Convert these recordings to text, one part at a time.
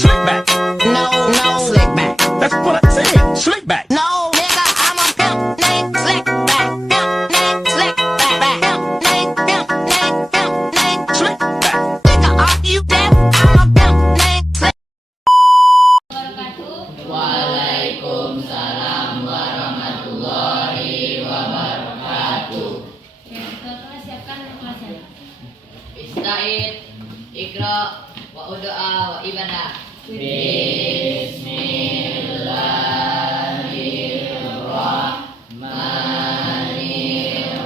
Slick back. No, no, slick back. That's what I said. Slick back. No, nigga, I'm a pimp named Slick back. Pimp named Slick back. Pimp named Slick back. Nigga, are you deaf? I'm a pimp named Slick. Waalaikumsalam warahmatullahi wabarakatuh. Ya, kelas siapkan kelasnya. Ista'id, Iqra, wa udoa, wa ibadah. Bismillahirrahmanirrahim.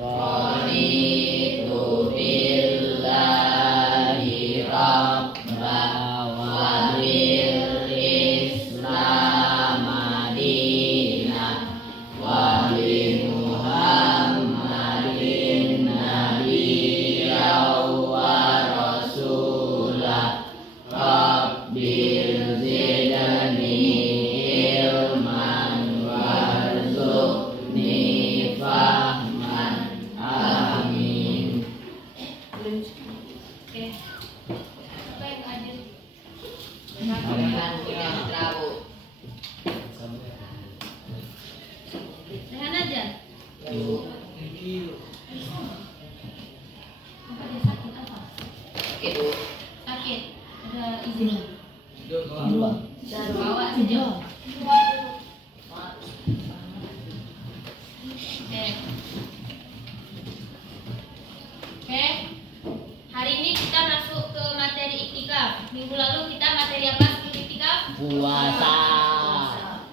Raditu billahi rabba wa bil islam madinah wa bi Muhammadin nabiyyan wa rasulah. Rabbil zidni ilman warzuqni fahman. Amin. Oke. Apa yang adil? Dengan punya Prabu. Rehan aja. Ibu. Apa dia sakit apa? Ibu. Sakit. Ada izin. Dua. Dan bawa saja. Oke. Oke. Hari ini kita masuk ke materi iktikaf. Minggu lalu kita materi apa sebelum iktikaf? Puasa.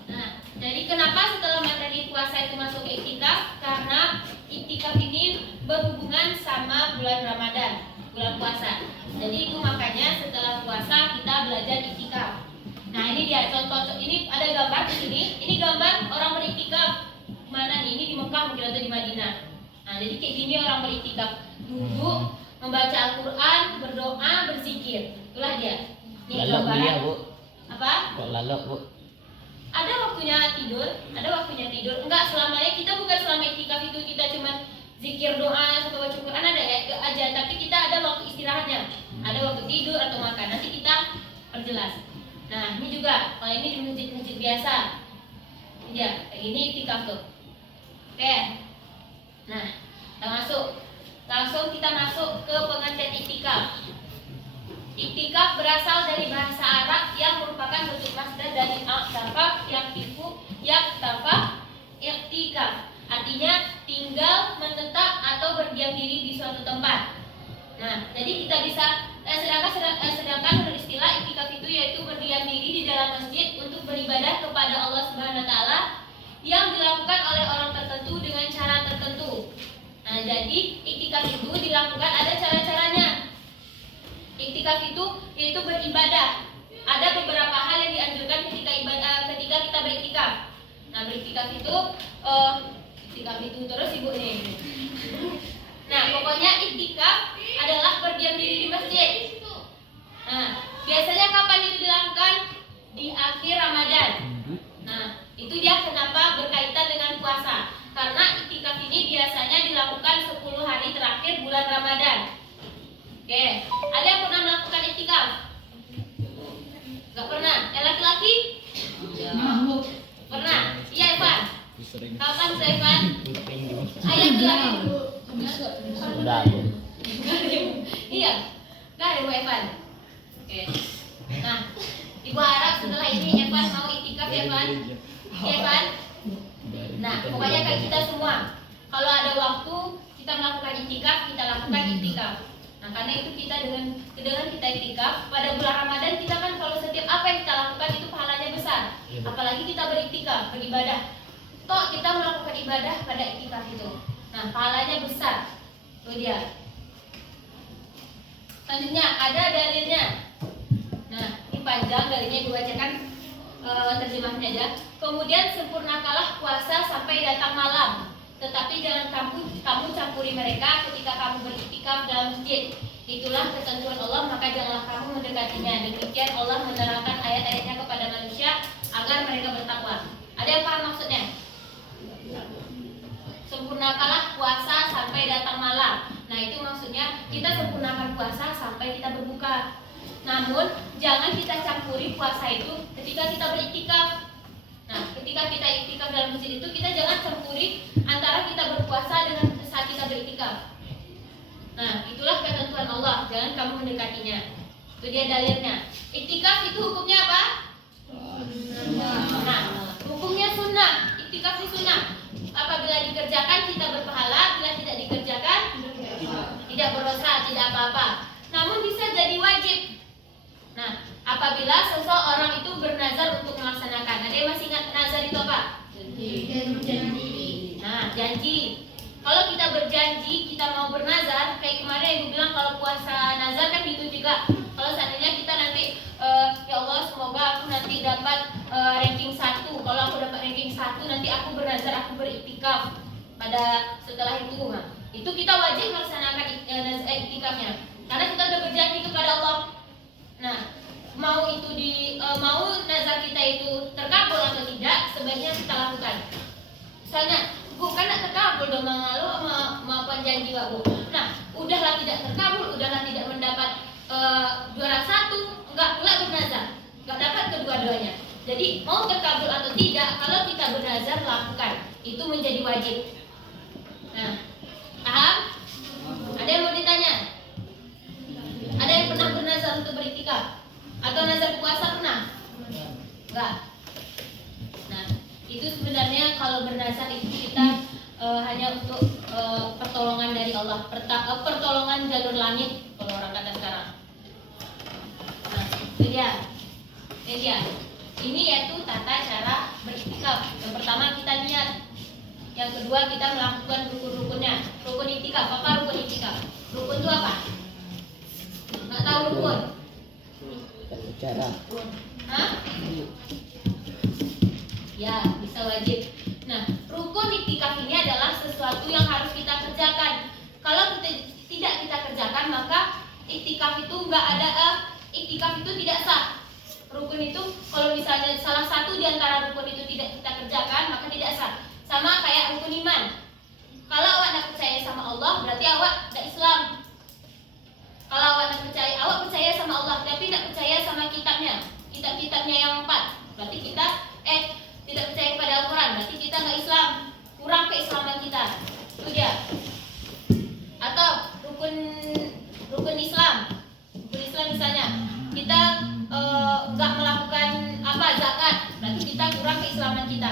Nah, jadi kenapa setelah materi puasa itu masuk ke iktikaf? Karena iktikaf ini berhubungan sama bulan Ramadan, bulan puasa. Jadi itu makanya setelah puasa kita belajar iktikaf. Nah, ini dia contoh, ini ada gambar di sini. Ini gambar orang beriktikaf. Mana nih? Ini di Mekah mungkin atau di Madinah. Nah, jadi kayak gini orang beriktikaf. Duduk, membaca Al-Qur'an, berdoa, berzikir. Itulah dia. Ini gambaran. Apa? Kok lalok, Bu? Ada waktunya tidur, ada waktunya tidur. Enggak selamanya, kita bukan selama iktikaf itu kita cuma zikir doa sampai baca Quran ada ya aja, tapi kita ada waktu istirahatnya. Ada waktu tidur atau makan. Nanti kita perjelas. Nah, ini juga kalau ini di masjid-masjid biasa. Ya, kayak gini iktikaf tuh. Oke. Nah, kita masuk. Langsung kita masuk ke pengertian iktikaf. Iktikaf berasal dari bahasa Arab yang merupakan bentuk masdar dari i'takafa, yaktifu, yaktafa, iktikaf. Artinya tinggal, menetap atau berdiam diri di suatu tempat. Nah, jadi kita bisa sedangkan menurut istilah iktikaf itu yaitu berdiam diri di dalam masjid untuk beribadah kepada Allah Subhanahu wa taala yang dilakukan oleh orang tertentu dengan cara tertentu. Nah, jadi iktikaf itu dilakukan ada cara-caranya. Iktikaf itu yaitu beribadah. Ada beberapa hal yang dianjurkan ketika kita beriktikaf. Nah, beriktikaf itu terus ibu nih. Nah, pokoknya iktikaf adalah berdiam diri di masjid. Nah, biasanya kapan itu dilakukan? Di akhir Ramadan. Nah, itu dia kenapa berkaitan dengan puasa. Karena iktikaf ini biasanya dilakukan 10 hari terakhir bulan Ramadan. Oke, ada yang pernah melakukan iktikaf? Gak pernah? Yang laki-laki? Pernah? Iya, Evan? Kapan tuh, Evan? Ayah bilang Sudah, Bu. iya, gak ada Bu Evan. Oke. Nah, Ibu harap setelah ini Evan mau iktikaf ya, Evan? Iya, Evan? Nah, pokoknya kayak kita semua. Kalau ada waktu kita melakukan iktikaf, kita lakukan iktikaf. Nah, karena itu kita dengan kita iktikaf pada bulan Ramadan, kita kan kalau setiap apa yang kita lakukan itu pahalanya besar. Apalagi kita beriktikaf, beribadah. Toh kita melakukan ibadah pada iktikaf itu. Nah, pahalanya besar. Itu dia. Selanjutnya ada dalilnya. Nah, ini panjang dalilnya dibacakan terjemahnya aja. Kemudian sempurnakalah puasa sampai datang malam. Tetapi jangan kamu campuri mereka ketika kamu beriktikaf dalam masjid. Itulah ketentuan Allah, maka janganlah kamu mendekatinya. Demikian Allah menerangkan ayat-ayatnya kepada manusia agar mereka bertakwa. Ada yang paham maksudnya? Sempurnakalah puasa sampai datang malam. Nah, itu maksudnya kita sempurnakan puasa sampai kita berbuka. Namun jangan kita campuri puasa itu ketika kita beriktikaf. Nah, ketika kita iktikaf dalam masjid itu kita jangan campuri antara kita berpuasa dengan saat kita beriktikaf. Nah, itulah ketentuan Allah, jangan kamu mendekatinya. Itu dia dalilnya. Iktikaf itu hukumnya apa? Nah, hukumnya sunnah. Iktikaf itu sunnah. Apabila dikerjakan kita berpahala, bila tidak dikerjakan tidak berdosa, tidak apa-apa. Namun bisa jadi wajib. Nah, apabila seseorang itu bernazar untuk melaksanakan. Ada yang masih ingat nazar itu apa? Janji. Nah, janji. Kalau kita berjanji, kita mau bernazar, kayak kemarin ibu bilang kalau puasa nazar kan gitu juga. Kalau seandainya kita nanti, ya Allah semoga aku nanti dapat ranking 1. Kalau aku dapat ranking 1, nanti aku bernazar, aku beriktikaf pada setelah itu. Nah, itu kita wajib melaksanakan iktikafnya, karena kita udah berjanji kepada Allah. Nah, mau itu mau nazar kita itu terkabul atau tidak, sebaiknya kita lakukan. Misalnya, Bu, kan tidak terkabul dong, mau janji Pak Bu. Nah, udahlah tidak terkabul, udahlah tidak mendapat juara 1, enggak pula bernazar, enggak dapat kedua-duanya. Jadi mau terkabul atau tidak, kalau kita bernazar lakukan, itu menjadi wajib. Nah, paham? Ada yang mau ditanya? Ada yang pernah bernazar untuk beriktikaf? Atau nazar puasa pernah? Enggak. Nah, itu sebenarnya kalau bernazar itu kita hanya untuk pertolongan dari Allah, pertolongan jalur langit kalau orang kata sekarang. Nah, itu dia. Ini yaitu tata cara beriktikaf. Yang pertama kita niat. Yang kedua kita melakukan rukun-rukunnya. Rukun iktikaf. Apa rukun iktikaf? Rukun itu apa? Nggak tahu rukun? Cara. Hah? Ya, bisa wajib. Nah, rukun iktikaf ini adalah sesuatu yang harus kita kerjakan. Kalau tidak kita kerjakan, maka iktikaf itu nggak ada. Iktikaf itu tidak sah. Rukun itu kalau misalnya salah satu di antara rukun itu tidak kita kerjakan, maka tidak sah. Sama kayak rukun iman. Kalau awak tidak percaya sama Allah, berarti awak tidak Islam. Kalau awak percaya sama Allah, tapi tidak percaya sama kitab-kitabnya yang 4, berarti kita tidak percaya kepada Al-Quran, berarti kita nggak Islam, kurang keislaman kita. Itu dia. Atau rukun Islam misalnya kita nggak melakukan zakat, berarti kita kurang keislaman kita.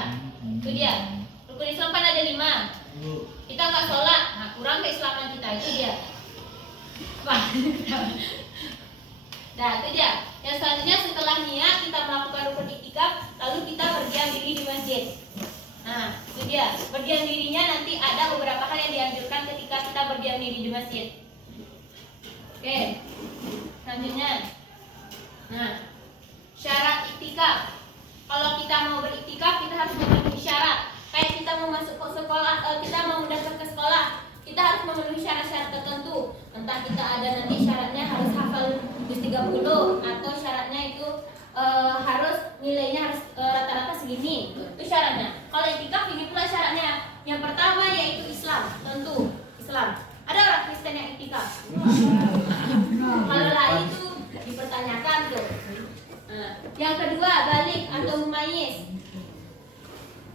Itu dia. Rukun Islam kan ada 5. Kita nggak sholat, nah kurang keislaman kita. Itu dia. Wah. Nah, itu dia. Yang selanjutnya setelah niat kita melakukan rukun iktikaf, lalu kita berdiam diri di masjid. Nah, itu dia. Berdiam dirinya nanti ada beberapa hal yang dianjurkan ketika kita berdiam diri di masjid. Oke. Selanjutnya. Nah, syarat iktikaf. Kalau kita mau beriktikaf, kita harus memenuhi syarat. Kayak kita mau masuk ke sekolah, kita mau mendaftar ke sekolah, kita harus memenuhi syarat-syarat tertentu. Entah kita ada nanti syaratnya harus hafal juz 30 atau syaratnya itu harus nilainya harus rata-rata segini. Itu syaratnya. Kalau iktikaf ini pula syaratnya. Yang pertama yaitu Islam, tentu Islam. Ada orang Kristen yang iktikaf? Kalau lain itu dipertanyakan tuh. Yang kedua balik atau mumayyiz.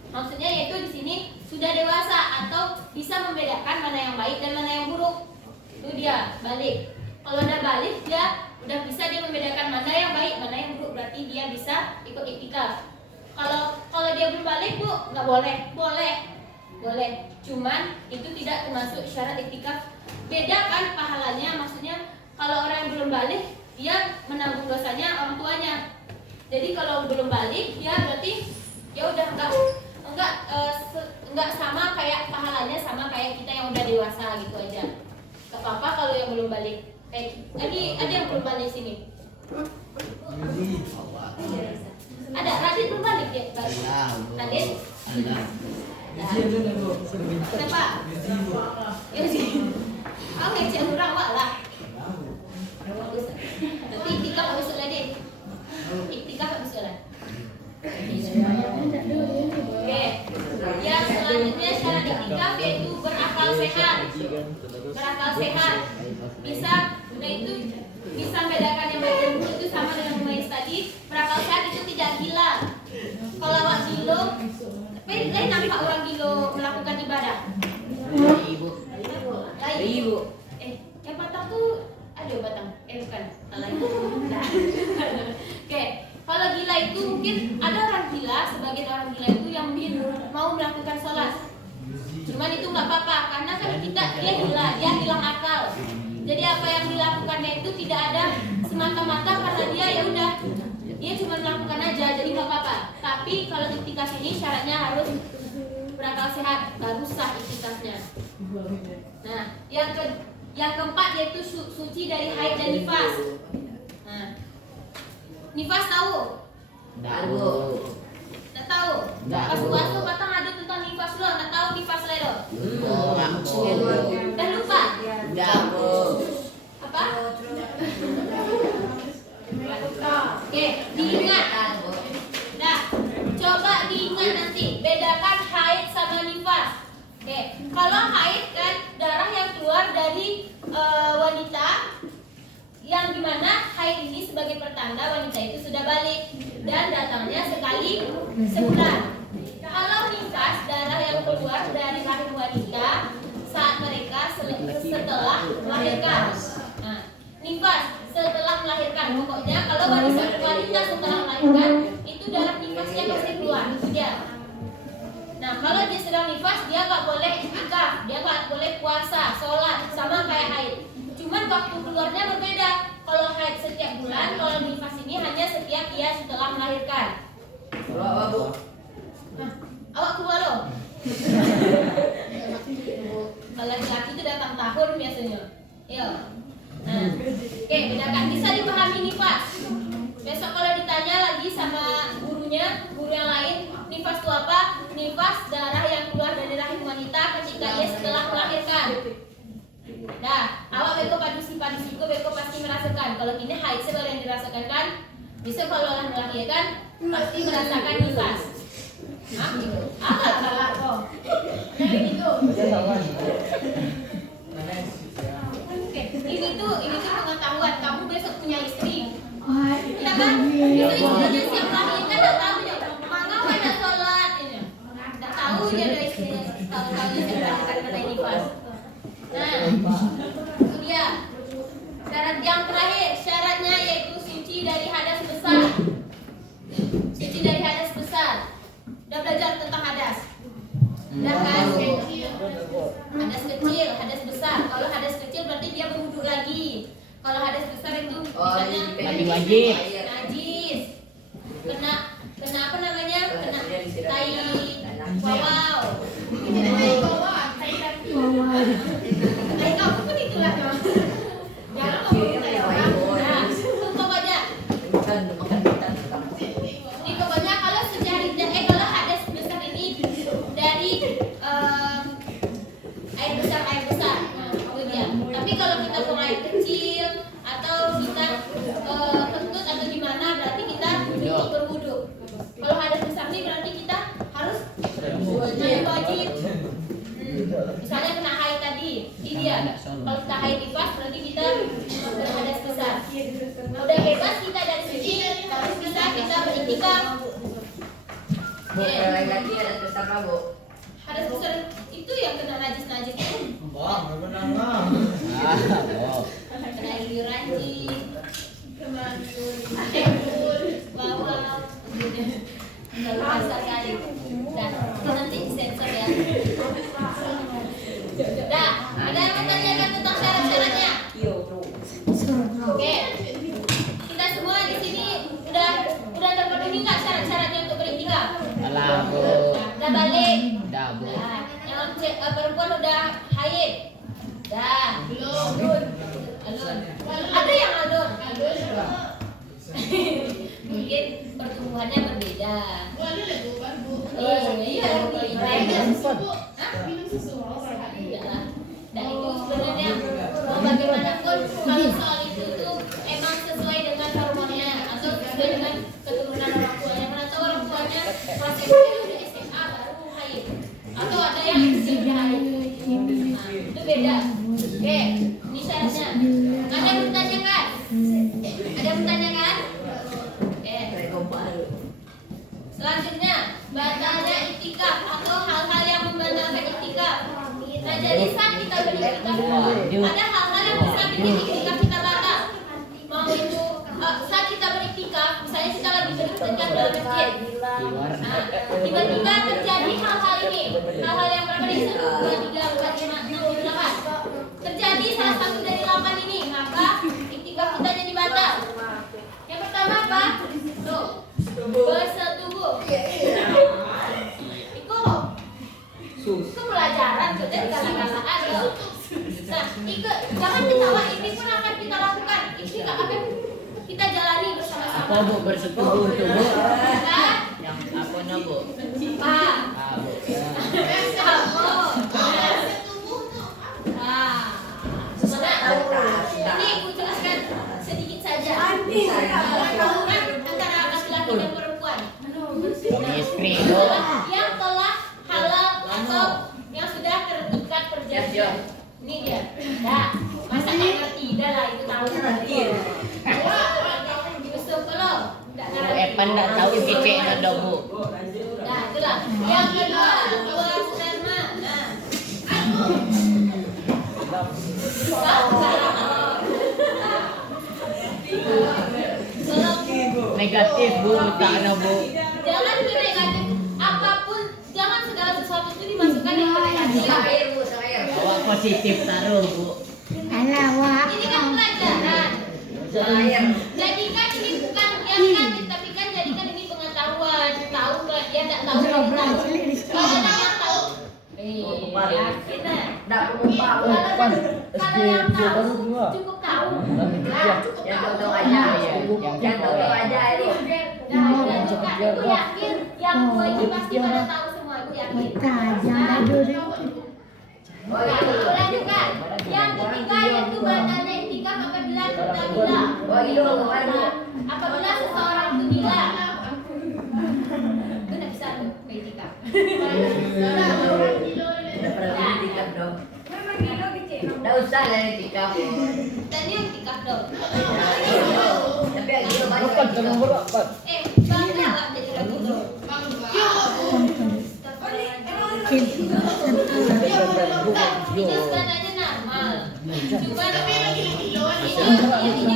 Maksudnya yaitu di sini sudah dewasa atau bisa membedakan mana yang baik dan mana yang buruk. Itu dia balik. Kalau udah balik dia udah bisa dia membedakan mana yang baik, mana yang buruk, berarti dia bisa ikut iktikaf. Kalau dia belum balik Bu, nggak boleh. Boleh. Cuman itu tidak termasuk syarat iktikaf. Beda kan pahalanya, maksudnya kalau orang yang belum balik dia menanggung dosanya orang tuanya. Jadi kalau belum balik dia berarti ya udah enggak sama kayak pahalanya sama kayak kita yang udah dewasa gitu aja. Gak apa-apa kalau yang belum balik. Tadi ada yang belum balik sini. Ada Radit belum balik ya? Radit? Kenapa? Ya sih. Oke, cek kurang lah. Nanti iktikaf habis Radit. Iktikaf habis lah. Oke. Yang selanjutnya syarat iktikaf yaitu berakal sehat. Berakal sehat. Bisa, nah itu bisa membedakan yang baik dan buruk. Oke, kalau gila itu mungkin ada orang gila, sebagian orang gila itu yang mau melakukan sholat. Cuman itu nggak apa-apa, karena kan dia gila, dia hilang akal. Jadi apa yang dilakukannya itu tidak ada semata-mata karena dia ya udah, dia cuma melakukan aja, jadi nggak apa-apa. Tapi kalau iktikaf ini syaratnya harus berakal sehat, baru sah iktikafnya. Nah, yang keempat yaitu suci dari haid dan nifas. Nah, nifas tahu? Nggak tahu? Pas puasa patang ada tentang nifas lo, nggak tahu nifas lo? Dah lupa? Apa? Oke, diingat. Nah, coba diingat nanti, bedakan haid sama nifas. Oke, kalau haid kan darah yang keluar dari wanita, yang dimana haid ini sebagai pertanda wanita itu sudah balik dan datangnya sekali sebulan. Kalau nifas, darah yang keluar dari rahim wanita saat mereka setelah melahirkan. Nah, nifas setelah melahirkan, pokoknya kalau wanita setelah melahirkan itu darah nifasnya pasti keluar, itu dia. Nah, kalau dia sedang nifas, dia nggak boleh iktikaf, dia nggak boleh puasa, sholat, sama kayak haid. Cuman waktu keluarnya berbeda. Kalau haid setiap bulan, kalau nifas ini hanya setiap dia setelah melahirkan. Awak keluar loh. Kalau laki-laki itu datang tahun biasanya. Iya. Nah, oke, bedakan. Bisa dipahami nifas. Besok kalau ditanya lagi sama gurunya, guru yang lain, nifas itu apa? Nifas darah yang keluar dari rahim wanita ketika ia setelah melahirkan. Nah, awak beko padusi-padusiku beko pasti merasakan. Kalau ini haid kalau yang dirasakan kan, bisa kalau lah melahirkan pasti merasakan nifas. Ah, gitu. Salah kok. Kayak gitu. Oke, ini tuh pengetahuan. Kamu besok punya istri. Ya kan? Itu istrinya siap melahirkan udah tahu ya. Mangga ada sholat ini. Udah tahu dia ada istrinya. Tahu-tahu dia melahirkan karena nifas. Nah, itu dia. Syarat yang terakhir, syaratnya yaitu suci dari hadas besar. Suci dari hadas besar. Udah belajar tentang hadas? Udah kan? Hadas kecil, hadas besar. Kalau hadas kecil berarti dia berwudu lagi. Kalau hadas besar itu misalnya wajib. najis. Kena apa namanya? Kena tai wawau. Tai kamu pun itulah kan. Jangan kamu tai wawau. Nah, ini pokoknya kalau kalau hadas besar ini dari air besar. Nah, itu dia. Tapi kalau kita buang air kecil atau kita kentut atau gimana, berarti kita berwudu. Kalau hadas besar ini berarti kita harus wajib. Misalnya kena haid tadi, ini dia. Kalau kita haid nifas berarti kita berhadas besar. Udah bebas kita dari sini, harus bisa kita beriktikaf. Lagi ada besar Bu. Hadas besar itu yang kena najis itu. Kena air ranjing, bawang, kalau kasar kali. Nah, itu nanti sensor ya. Nah, ada yang menanyakan tentang syarat-syaratnya? Oke, kita semua di sini udah terpenuhi nggak syarat-syaratnya untuk beriktikaf? Udah balik? Nah, yang perempuan udah haid? Belum. Ada yang alun? Mungkin pertumbuhannya berbeda. Iya. Dan itu sebenarnya bagaimanapun kalau soal itu tuh emang sesuai dengan hormonnya atau sesuai dengan keturunan orang tuanya. Mana tahu orang tuanya prosesnya udah SMA baru haid, atau ada yang udah haid. Nah, itu beda. Oke, ini syaratnya. Ada yang bertanyakan? Selanjutnya, batalnya iktikaf atau hal-hal yang membatalkan iktikaf. Nah, jadi saat kita beriktikaf, ada hal-hal yang bisa bikin iktikaf kita batal. Mau itu saat sedang dalam masjid. Di luar. Nah, tiba-tiba terjadi hal-hal ini, hal-hal yang berapa nih? 1, 2, 3, 4, 5, 6, 7, 8. Terjadi salah satu dari 8 ini, maka iktikaf kita jadi batal. Yang pertama apa? Tuh, bersetubuh. Itu pelajaran kita di kata-kata ada. Nah, jangan ketawa, ini pun akan kita lakukan. Ini akan kita jalani bersama-sama. Apa Bu bersetubuh itu Bu? Nah, Yang apa na Bu? Pak. Bu. Ini aku jelaskan sedikit saja. Hubungan antara laki-laki dan perempuan. Istri Bu. Yang telah halal atau yang sudah terikat perjanjian. Ini dia. Dah, masa nggak ngerti? Dah lah, itu tahu. Yusuf belum? Nggak ngerti. Epan nggak tahu titik ada Bu. Nah, itulah. Yang kedua, wasana. Nah. Negatif Bu, tak ada Bu. Jangan ke negatif. Apapun, jangan segala sesuatu itu dimasukkan yang ke negatif. Awak positif taruh Bu. Ini kan pelajaran. Jadikan ini bukan yang negatif, tapi kan jadikan ini pengetahuan. Tahu kalau dia tidak tahu, dia tahu. Kalau ada yang tahu, yakin lah. Kalau yang tahu cukup tahu. Yang tahu aja. Nah, juga ibu yakin yang dua ini pasti pada tahu semua, ibu yakin. Lanjutkan. Yang ketiga yaitu batalnya iktikaf apabila kita gila. Apabila seseorang itu gila. Itu tidak bisa tuh iktikaf. Nggak usah lah iktikaf. Tadi iktikaf dong. Tapi yang gitu banyak. Bangga nggak jadi lagi dong. Jelaskan aja normal. Cuma tapi ini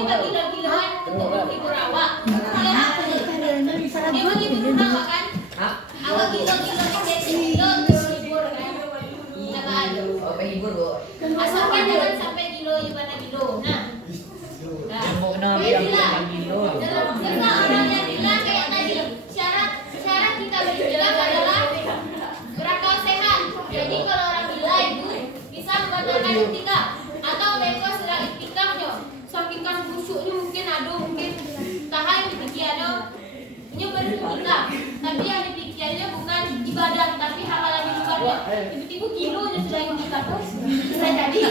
nggak gila-gilaan untuk menghibur awak. Dia menghibur awak kan? Awak gila-gilaan jadi gila untuk menghibur kan? Nggak ada. Oh, penghibur Bu. Asalkan jangan sampai gilo gimana gilo. Nah, Bu na dia yang bilang, gilo. karena orang yang bilang kayak tadi syarat kita beriktikaf adalah berakal sehat. Jadi kalau orang gila itu bisa membatalkan iktikaf atau mereka sedang iktikafnya saking kan khusyuknya mungkin aduh mungkin tahan dipikirnya ini beriktikaf tapi yang dipikirnya bukan ibadah tapi hal-hal yang di luarnya tiba-tiba kilonya sudah iktikaf bisa jadi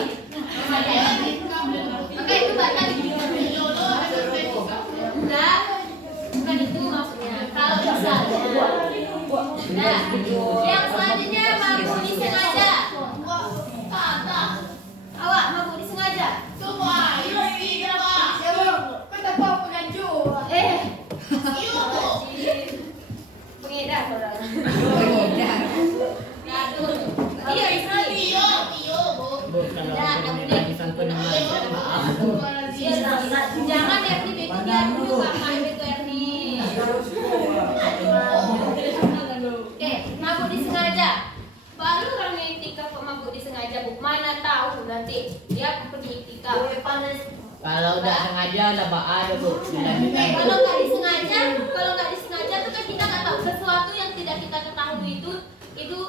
maka itu batal iktikaf enggak bukan itu maksudnya kalau misalnya nah yang selanjutnya mabuk disengaja awak mabuk disengaja pengedar orang iya istri Bu kalau negatif santun nama jangan Erni begitu dia dulu kakak begitu Erni oke mabuk disengaja baru orang yang iktikaf kok mabuk disengaja Bu mana tahu nanti dia pergi iktikaf kalau udah sengaja ada ada Bu. kalau nggak disengaja tuh kan kita nggak tahu sesuatu yang tidak kita ketahui itu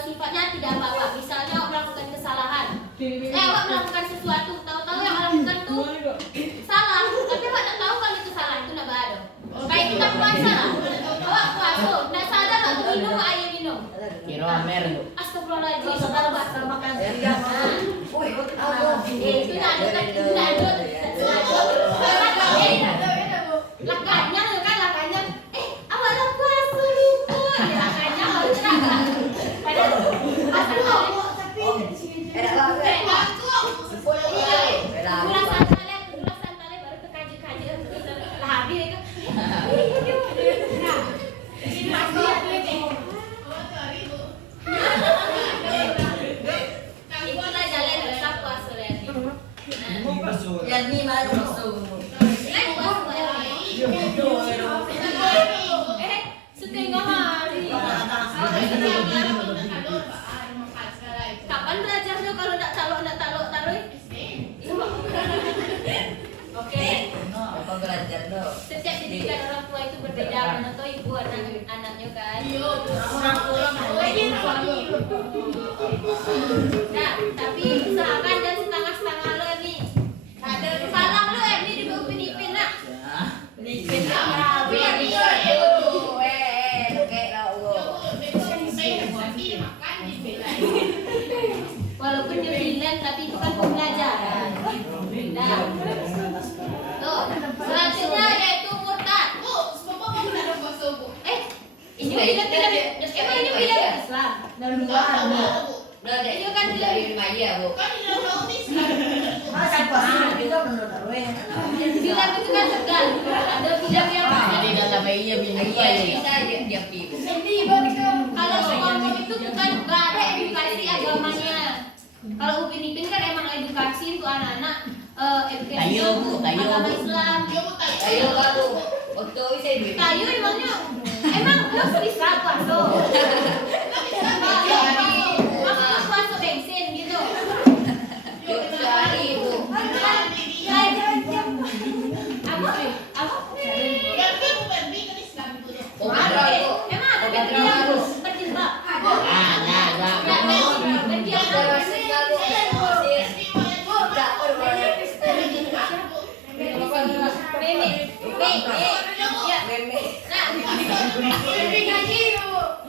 sifatnya tidak apa-apa misalnya awak melakukan kesalahan awak melakukan sesuatu tahu-tahu yang awak lakukan tuh salah tapi awak tak tahu kalau itu salah itu nggak ada kayak kita puasa lah awak puasa nggak sadar atau minum air minum Kiro Amer Bu. astagfirullahaladzim setelah bakar makan siang itu nggak ada lakanya lakanya awak lah puasa lupa lakanya kalau cerah padahal Ulasan tali baru terkaji-kaji lah habis itu. Nah, masih ada itulah jalan resep puasa lagi. Yang ni malu masuk. Naik puasa lagi. setiap didikan orang tua itu berbeda, mana tuh ibu anaknya kan. Nah, tapi usahakan dan setengah-setengah lo nih. Ada salah lo ini di Upin Ipin nak. Walaupun dia bilang tapi itu kan pembelajaran. Nah, tuh selanjutnya yaitu murtad. Ini bilang emang ini bilang Islam. Ini kan bilang bilang itu kan tegal. Ada bilang yang Jadi dalam bayinya bilang kalau ngomong itu bukan nggak ada edukasi agamanya. Kalau Upin Ipin kan emang edukasi untuk anak-anak edukasi agama Islam. Tayo emangnya emang lo bisa puasa. Maksudnya puasa bensin gitu. Apa? Emang ada berjilbab.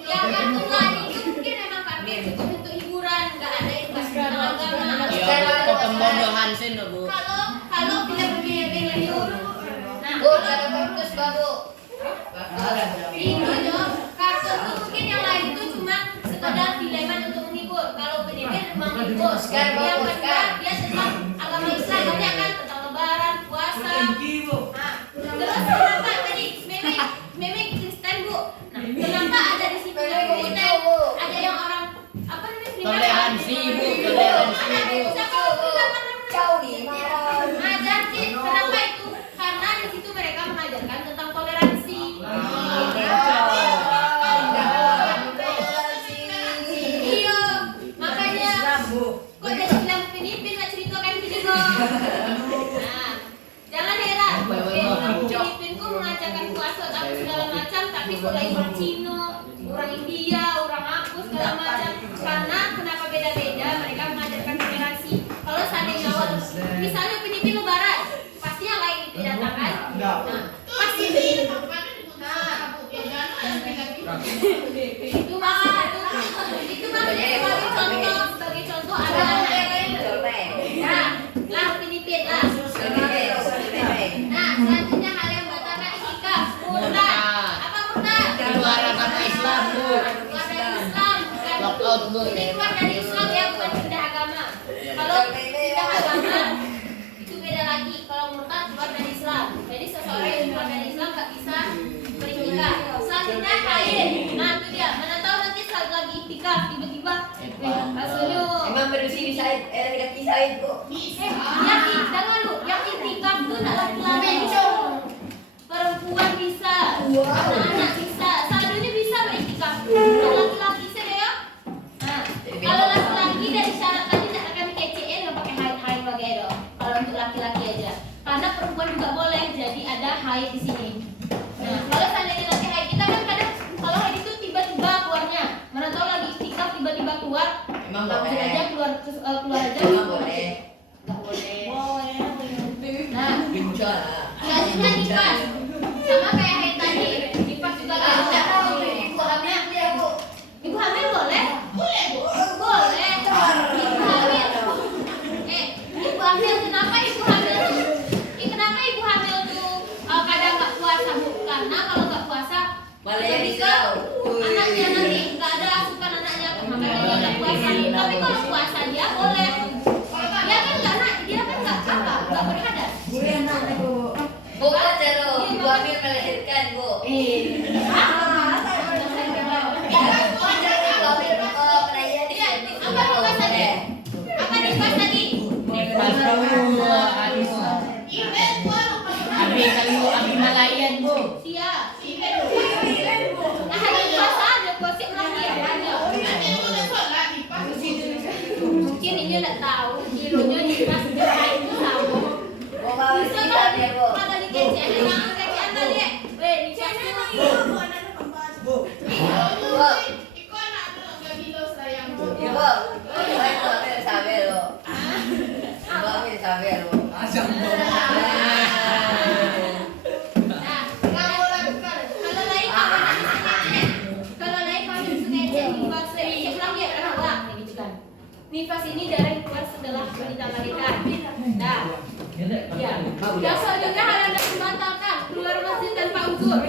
Yang kartun lain itu mungkin emang kartun untuk hiburan, nggak ada edukasi tentang agama. Pembodohan sih Bu. Kalau film-film itu, nah itu dong kartun tuh mungkin yang lain itu cuma sekedar filman untuk menghibur. Kalau pendidikan menghibur. Yang kedua dia tentang agama Islam, banyak kan tentang Lebaran, puasa. Nah, terus kenapa tadi meme Kristen Bu? Nah, kenapa ada di situ yang Kristen? Ada yang orang apa namanya? Toleransi Bu, toleransi Bu. Kenapa itu? Karena di situ mereka mengajarkan tentang toleransi. Iya, makanya kok jadi bilang Upin Ipin nggak cerita kayak gini dong. Nah, jangan heran. Upin Ipin ku mengajarkan puasa tapi segala macam, tapi kok lagi orang Cina, orang India, orang aku segala macam. Karena kenapa beda-beda? Mereka mengajarkan toleransi. Kalau seandainya awal, misalnya Upin Ipin Lebaran, pasti yang lain itu datang kan? Nah, pasti itu maksudnya sebagai contoh ada anak lain. Nah, lah Upin Ipin lah. Nah, selanjutnya hal yang batalkan iktikaf, murtad. Apa murtad? Keluar agama Islam Bu. Keluar dari Islam, bukan. Lockout Bu. Ini keluar dari Islam ya, bukan pindah agama. Kalau pindah agama itu beda lagi. Kalau murtad keluar dari Islam. Jadi seseorang yang keluar dari Islam nggak bisa beriktikaf. Selanjutnya haid. Nah itu dia. Mana tahu nanti saat lagi iktikaf tiba-tiba rasanya. Emang bersih kaki Said kok. Yang jangan lu. Yang iktikaf tuh nak laki-laki. Perempuan bisa, anak-anak bisa, seadanya bisa beriktikaf. Kalau laki-laki sih ya. Nah, kalau laki-laki dari syarat tadi tidak akan KCN nggak pakai haid pakai itu. Kalau untuk laki-laki aja, karena perempuan juga boleh. Jadi ada haid di sini. Nah, kalau seandainya laki haid kita kan kadang kalau haid itu tiba-tiba keluarnya. Mana tahu lagi iktikaf tiba-tiba keluar. Emang Langsung boleh. aja keluar aja. Emang boleh. Nggak boleh. Nah, Bisa. selanjutnya nifas. Sama kayak haid tadi. Nifas juga ada. Ibu hamil dia Bu. Ibu hamil boleh? Boleh. Ibu hamil. Ibu hamil kenapa ibu hamil tuh? Kenapa ibu hamil tuh kadang nggak puasa Bu? Karena kalau nggak puasa Malaysia. anaknya nanti nggak ada asupan anaknya, makanya dia nggak puasa. Tapi kalau puasa dia boleh. Dia kan nggak berhadas. Bu kan jero, ibu hamil melahirkan Bu. Apa nifas tadi? Nifas Bu. Abi Malayan Bu. Siap. Nah, hari puasa ada gosip lagi ya? Ada. Mungkin ini nggak tahu. Kilonya nifas berapa itu sama. Bisa kalau di KCN, emang KCN nifas ini darah yang keluar setelah wanita melahirkan. Nah, ya. Yang selanjutnya hal yang dapat membatalkan keluar masjid tanpa uzur.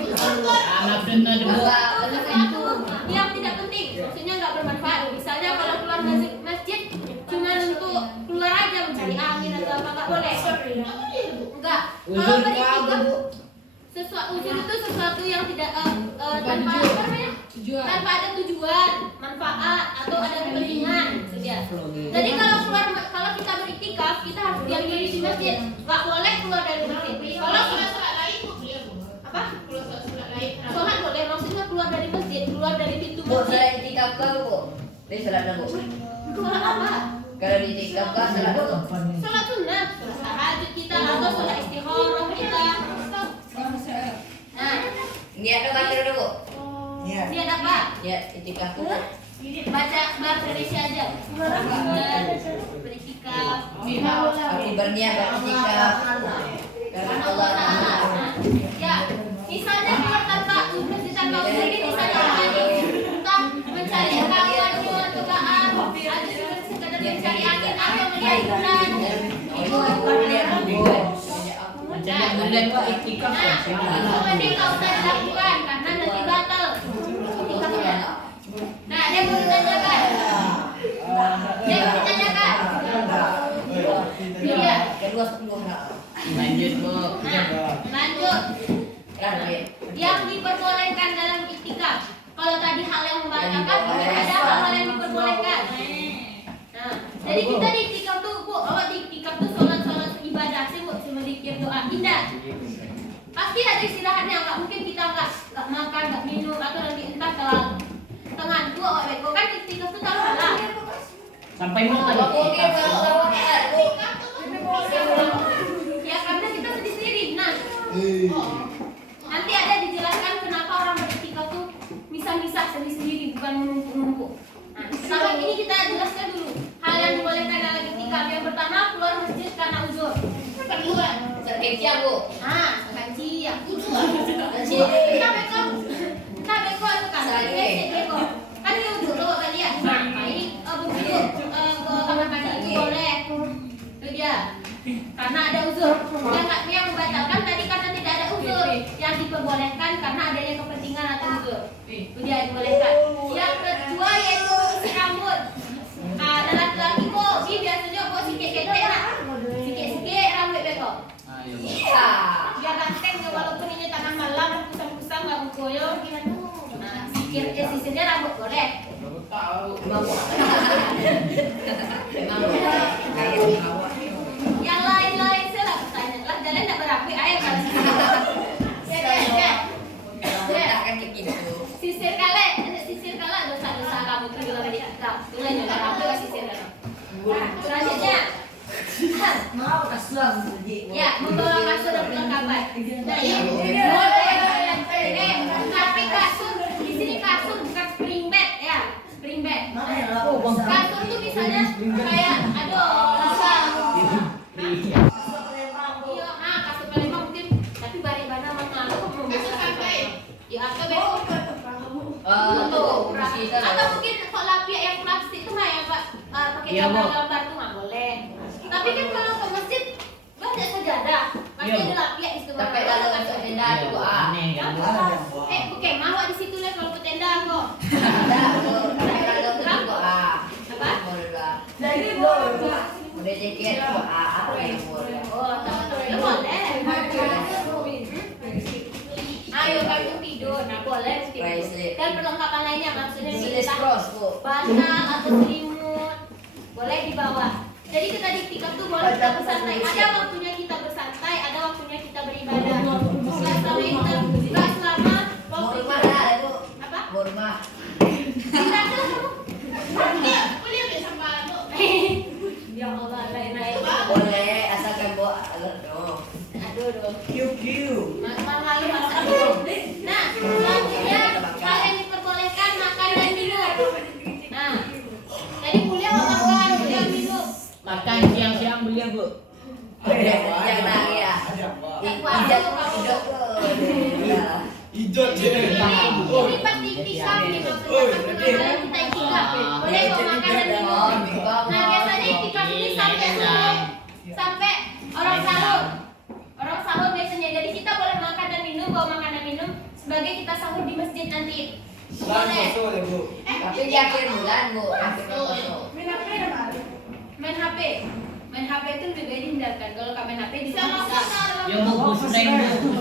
Anak dan Sesuatu yang tidak penting, maksudnya nggak bermanfaat. Misalnya kalau keluar masjid cuma untuk keluar aja mencari angin atau apa, nggak boleh. Enggak. Kalau beriktikaf uzur itu sesuatu yang tidak tanpa apa namanya? Tanpa ada tujuan, manfaat atau ada kepentingan, sudah. Jadi kalau kita beriktikaf, kita harus diam diri di masjid. Nggak boleh keluar dari masjid. Kalau sholat lain boleh apa? Kalau sholat lain. Sholat boleh, maksudnya keluar dari masjid, keluar dari pintu Bu, masjid. saya itikaf ke Bu. Ini salat Bu. Sholat apa? Kalau di itikaf ke salat Bu. Sholat sunnah, sholat tahajud kita atau sholat istikharah kita. Nah, Niat dong baca dulu Bu. lihat apa? Ya, itikaf Bu. Baca bahasa Indonesia aja. Beriktikaf. Aku berniat beritikaf karena Allah Taala. Ya, misalnya keluar tanpa masjid tanpa uzur ini misalnya entah mencari kawan atau kawan, ada juga sekadar mencari angin atau melihat bulan. Itu berniat Bu. Mencari bulan kok iktikaf. Nah, itu tadi nggak usah dilakukan karena nanti batal iktikafnya. Nah, dia mau ditanyakan. Dia mau ditanyakan. Iya. Kedua 10 Lanjut Bu. Nah, lanjut. Lanjut. Yang diperbolehkan dalam iktikaf. Kalau tadi hal yang membatalkan, mungkin ada hal-hal yang diperbolehkan. Nah, jadi kita di iktikaf tuh, Bu, kalau di iktikaf tuh sholat ibadah sih, Bu, cuma zikir doa. Tidak. Pasti ada istirahatnya, nggak mungkin kita nggak makan, nggak minum, atau nanti entah telah tengah dua awak kan iktikaf tuh tak salah. Sampai mau tadi. Oke, kalau Bu. Ya karena kita sendiri. Nah, nanti ada dijelaskan kenapa orang beriktikaf tuh misah-misah sendiri-sendiri, bukan menumpuk-numpuk. Nah, sampai ini kita jelaskan dulu hal yang dibolehkan dalam iktikaf. Yang pertama, keluar masjid karena uzur. Kedua, Serkecia Bu. nah, kaji ya. Kaji. Kita beko itu kan, beko. Kan ini uzur loh tadi ya. Nah, ini begitu ke kamar mandi itu boleh. Itu dia. Karena ada uzur. Yang membatalkan tadi karena tidak ada uzur. Yang diperbolehkan karena adanya kepentingan atau uzur. Itu dia dibolehkan. Yang kedua yaitu isi rambut. Ada laki-laki kok, dia biasanya kok sikit-sikit nak. Sikit-sikit rambut beko. Iya. Biar ganteng ya, walaupun ini tengah malam kusam-kusam nggak bergoyang. Nah, sisirnya rambut boleh. Memang Bu. Memang Bu. Yang lain-lain saya lah bertanya lah, jalan tidak berapi air kan? Letakkan kayak gitu. Sisir kala dosa-dosa kamu tuh juga tadi kita. Tuh lah jangan rapi lah sisir kala. Selanjutnya, Mau kasuang bunyi. ya membawa kasur dan perlengkapan. Nah, tapi kasur di sini kasur bukan spring bed ya, spring bed. Kasur tuh misalnya kayak bisa. Iya, kasur Palembang mungkin, tapi Baribana malu membesar sampai. Ya atau atau mungkin kalau lapiak yang plastik itu mah ya Pak, pakai gambar-gambar tuh nggak boleh. Tapi kan kalau ke masjid banyak sajadah, pasti ada lapiak di situ. Tapi kalau masuk tenda tuh Aneh kan. Oke, mau di situ lah kalau ke tenda kok. Ada. Tapi kalau tuh Apa? Dari udah jaket apa yang boleh. Oh, ya boleh. Ayo bangun tidur, nah boleh Bracelet. dan perlengkapan lainnya maksudnya Silis kita cross Bu. bantal atau selimut boleh dibawa. Jadi kita di iktikaf tuh boleh kita bersantai. Ada waktunya kita bersantai, ada waktunya kita beribadah. Nggak selama waktu Mau rumah itu. dah Bu. Apa? Mau rumah. Tidak tuh. Kuliah bersama lu. Ya Allah, lain-lain. Boleh asalkan Bu agar dong. Aduh. QQ. Malu masak. Nah, selanjutnya hal yang diperbolehkan makan dan minum. Nah, jadi kuliah mau makan, kuliah minum. Makan siang-siang beli Bu. Jangan ya. Ijat hidup. Ijot Ini pasti iktikaf nih maksudnya. Kita iktikaf. Boleh mau makan dan minum. Nah, sampai orang sahur. Orang sahur biasanya. Jadi kita boleh makan dan minum, bawa makan dan minum sebagai kita sahur di masjid nanti. Boleh. Tapi di akhir bulan, Bu. Akhir kosong. Main HP. Main HP itu lebih baik dihindarkan. Kalau kau main HP bisa bisa. Ya Bu, pusreng Bu.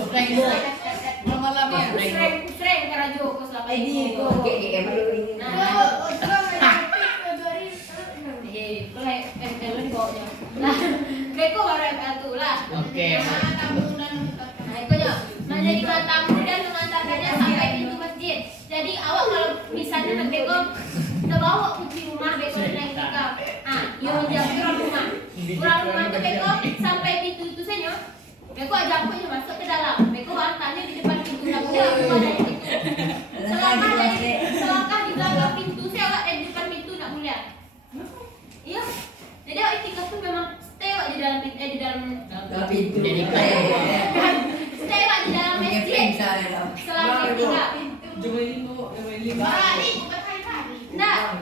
Pusreng karena joko selama ini. Oke, GM dulu ini. Nah, boleh ML di bawahnya. Nah, beko baru ML tuh lah. Oke. Nah, itu ya. Menjadi tamu dan mengantarkannya sampai pintu masjid. Jadi awak kalau misalnya nak beko, kita bawa kunci rumah beko dan naik tikar. Ah, yo jam kurang rumah. Kurang rumah tuh beko sampai pintu itu saja. Beko ajak aku masuk ke dalam. Beko tanya di depan pintu nak boleh aku ada di situ. Selangkah di belakang pintu saya awak di depan pintu nak boleh. Iya. Jadi awak itikaf tuh memang stay awak di dalam pintu. Jadi Stay awak di dalam masjid. Selama itikaf. Nah,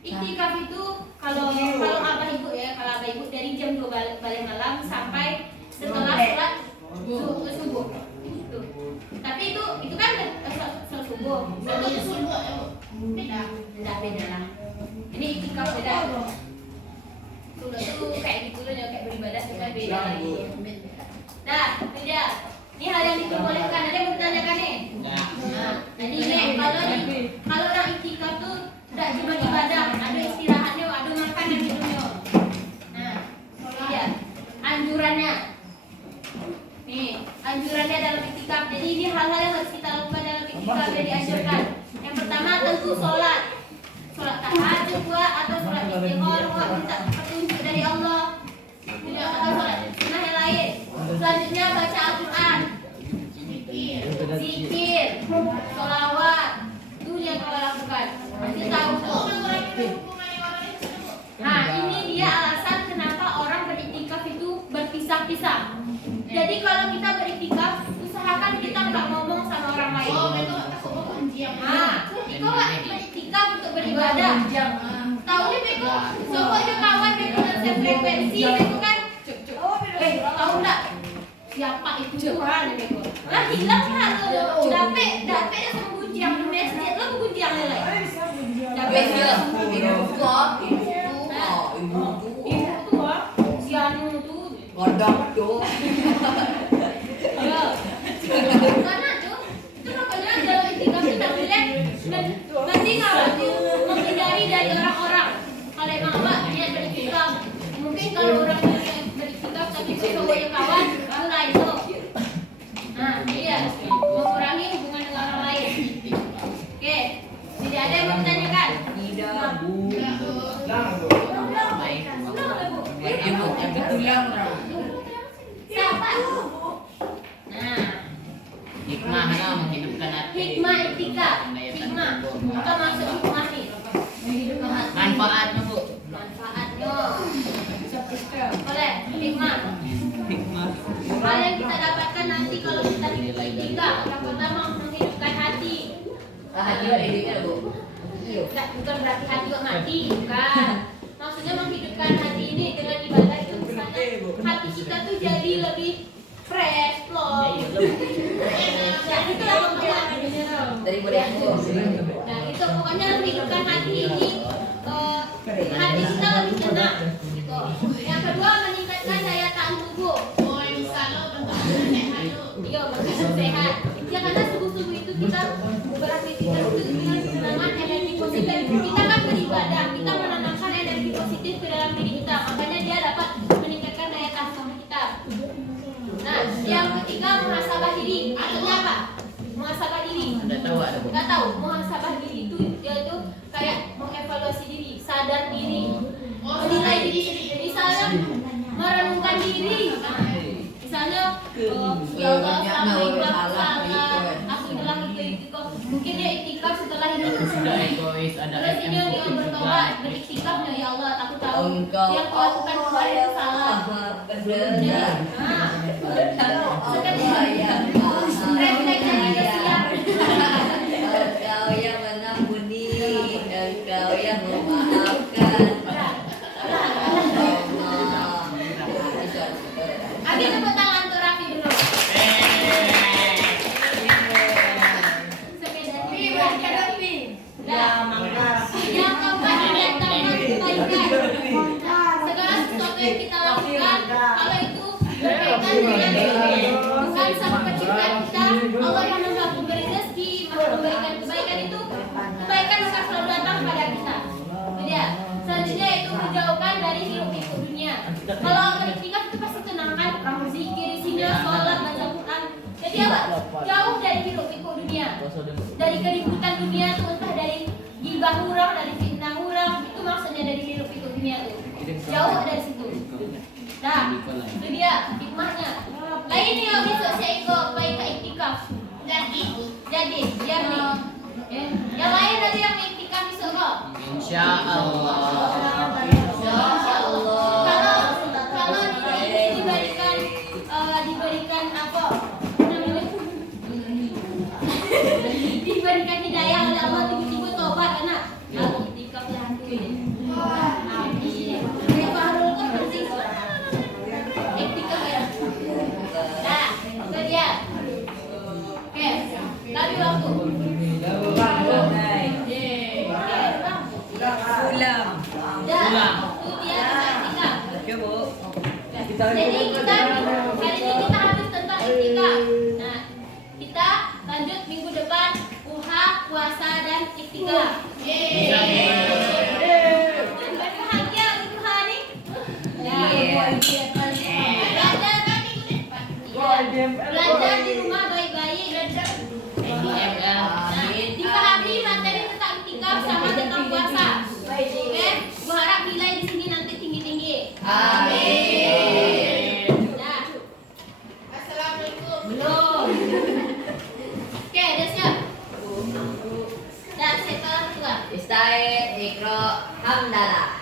itikaf itu kalau abah ibu ya, kalau abah ibu dari jam 2 balik malam sampai setelah sholat subuh. Tuh. Tapi itu kan sholat subuh. Beda lah. Ini itikaf beda. Sudah tuh kayak gitu loh, kayak beribadah cuma beda lagi. Nah, itu dia. Ini hal yang diperbolehkan. Ada yang mau ditanyakan nih? Nah, jadi nih kalau orang itikaf tuh tidak cuma ibadah, ada istirahatnya, ada makan dan minumnya. Nah, ini dia anjurannya. Nih, anjurannya dalam itikaf. Jadi ini hal-hal yang harus kita lakukan dalam itikaf yang dianjurkan. Yang pertama tentu sholat tahajud atau sholat istighfar, minta petunjuk dari Allah. Tidak atau sholat sunnah yang lain. Selanjutnya baca Al-Quran, zikir, sholawat. Itu yang kalau lakukan. Nanti tahu. Nah, ini dia alasan kenapa orang beriktikaf itu berpisah-pisah. Jadi kalau kita beriktikaf, usahakan kita nggak ngomong sama orang lain. Nah, itu nggak beriktikaf untuk beribadah. Tahunya beko, soalnya kawan beko dan sefrekuensi beko kan. Tahu nggak siapa itu Tuhan beko? Lah hilang lah lo. Dapet sama gunciang di masjid lo gunciang lele. Dapet dia. Ibu tua, si Anu tuh. Kodok tuh. Ya. Karena tuh, itu makanya dalam itikaf kita boleh nanti kalau tuh menghindari dari orang-orang. Kalau emang awak niat beriktikaf, mungkin kalau orang yang beriktikaf tapi cowoknya kawan, itu lain tuh. Nah, iya, mengurangi hubungan dengan orang lain. Oke, tidak ada yang mau ditanyakan? Tidak, Bu. Siapa? Nah, hikmah menghidupkan hati. hikmah itikaf. Hikmah. Kita masuk hikmah nih. Manfaatnya Bu. Manfaatnya. Boleh, hikmah. Hal yang kita dapatkan nanti kalau kita itikaf, yang pertama menghidupkan hati. Hati hidupnya, Bu. Bukan berarti hati kok mati, bukan. Maksudnya menghidupkan hati ini dengan ibadah itu misalnya hati kita tuh jadi lebih fresh, plong. Dan itu lah pokoknya. Dari boleh Bu. Nah itu pokoknya menghidupkan hati ini hati kita lebih tenang. Gitu. Yang kedua meningkatkan daya tahan tubuh. Iya, makin sehat. Ya karena subuh-subuh itu kita beraktivitas itu dengan semangat energi positif. Kita kan beribadah, kita menanamkan energi positif ke dalam diri kita. Makanya dia dapat meningkatkan daya tahan tubuh kita. Nah, yang ketiga muhasabah diri. Artinya apa? Muhasabah diri. Enggak tahu ada Bu. Nggak tahu. Muhasabah diri itu yaitu kayak mengevaluasi diri, sadar diri, menilai diri sendiri. Jadi saya merenungkan diri. Nah, misalnya, ya Allah selama ini aku salah, aku telah itu kok. Mungkin dia itikaf setelah itu. Ada egois, ada Terus ini dia bertobat, beriktikafnya ya Allah, aku tahu yang aku lakukan kemarin itu salah. Jadi, refleks dari kesiap. Engkau yang mengampuni, Engkau yang memaafkan. Allah. Kalau beriktikaf itu pasti tenang kan, kamu zikir di sini, sholat, baca Quran. Jadi apa? Jauh dari hiruk pikuk dunia, dari keributan dunia tuh, entah dari gibah hurang, dari fitnah hurang, itu maksudnya dari hiruk pikuk dunia tuh. Jauh dari situ. Nah, itu dia hikmahnya. Lain yang besok saya ikut baik ke iktikaf. Jadi, biar nih. Yang lain ada yang iktikaf besok kok? Insya Allah. Kalau diberikan apa namanya? Diberikan hidayah oleh Allah, tiba-tiba tobat anak. Kalau iktikaf lah tuh. Kayak Fahrul kan bersih. Iktikaf ya. Nah, itu dia. Oke, lagi waktu. Pulang. Dah, itu dia iktikaf. Oke, Bu. Jadi kita hari ini kita habis tentang iktikaf. Nah, kita lanjut minggu depan UHA, puasa dan iktikaf. Bahagia untuk hari. Belajar kan minggu depan. Belajar di rumah baik-baik. Nah, dipahami materi tentang iktikaf sama tentang puasa. Oke, gua harap nilai di sini nanti tinggi-tinggi. Amin. Nah, assalamualaikum. Belum. Oke, udah siap. Dah, saya telah tua. Ista'id, Iqra, Hamdalah.